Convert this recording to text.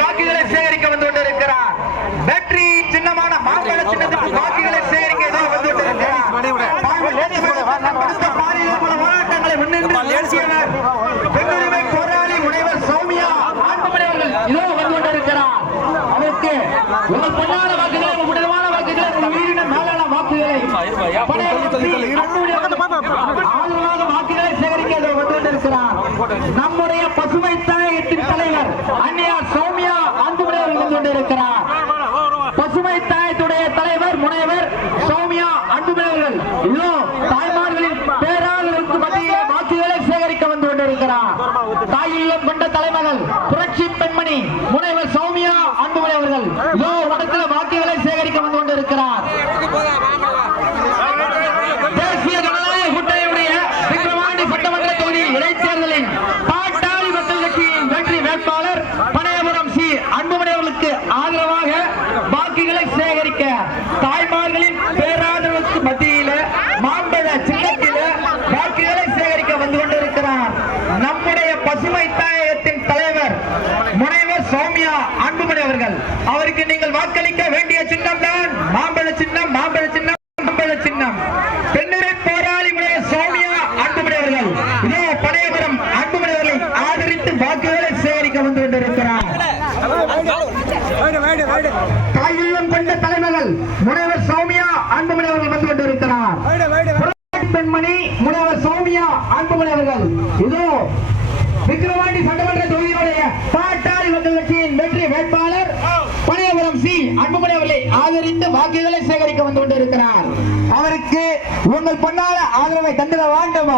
வாக்குகளை சேகரிக்க வந்து கொண்டிருக்கிறார் வெற்றி சின்னமான மாம்பழ சின்னத்துக்கு வாக்குகளை சேகரிக்க வந்து கொண்டிருக்கிறார் போராளி முனைவர் சௌமியா அன்பு முனைவர்கள் இதோ வந்து கொண்டிருக்கிறார் அதற்கு உங்கள் பொன்னான வாக்குகளை உங்கள் வாக்குகளை உங்கள் உயிரின மேலான வாக்குகளை ஆதரவாக வாக்குகளை சேகரிக்க இதோ வந்து கொண்டிருக்கிறார் நம்முடைய பசுமை தாயகத்தின் தலைவர் அன்னையார் சௌமியா அன்புடையவர் வந்து கொண்டிருக்கிறார். பசுமை தாயத்துடைய தலைவர் முனைவர் சௌமியா அன்புடையவர்கள் இதோ தாய்மார்களின் பேராளர்களுக்கு மத்திய வாக்குகளை சேகரிக்க வந்து கொண்டிருக்கிறார். தாயில்லம் கொண்ட தலைமகள் புரட்சி பெண்மணி முனைவர் சௌமியா அன்புடையவர்கள் இதோ இடத்துல வாக்குகளை சேகரிக்க வந்து கொண்டிருக்கிறார் தேசிய ஜனநாயக கூட்டணியுடைய விக்கிரவாண்டி சட்டமன்ற தொகுதி இடைத்தேர்தலின் பாட்டாளி மக்கள் கட்சியின் வெற்றி வேட்பாளர் பனையபுரம் சி அன்புமணி அவர்களுக்கு ஆதரவாக வாக்குகளை சேகரிக்க தாய்மார்களின் பேராதரவுக்கு மத்தியில மாம்பழ சின்னத்தில வாக்குகளை சேகரிக்க வந்து கொண்டிருக்கிறார். நம்முடைய பசுமை தாயகத்தின் தலைவர் முனைவர் சௌமியா அன்புமணி அவர்கள். அவருக்கு நீங்கள் வாக்களிக்க வேண்டிய சின்னம் தான். மாம்பழ சின்னம் மாம்பழ சின்னம் மாம்பழ சின்னம் பெண்ணிறை போராளி முனைய சௌமியா அன்புமணி அவர்கள் இதோ பனையபுரம் அன்புமணி அவர்களை ஆதரித்து வாக்குகளை சேகரிக்க வந்து கொண்டிருக்கிறார் தாயுள்ளம் கொண்ட தலைமகள் முனைவர் சௌமியா அன்புமணி அவர்கள் வந்து கொண்டிருக்கிறார். பெண்மணி முனைவர் சௌமியா அன்புமணி அவர்கள். இதோ விக்கிரவாண்டி சட்டமன்ற தொகுதியினுடைய பாட்டாளி மக்கள் கட்சியின் வெற்றி வேட்பாளர் பனையபுரம் சி. அன்புமணி அவர்களை ஆதரித்து வாக்குகளை சேகரிக்க வந்து கொண்டிருக்கிறார். அவருக்கு உங்கள் பொன்னால ஆதரவை தந்திட வேண்டும்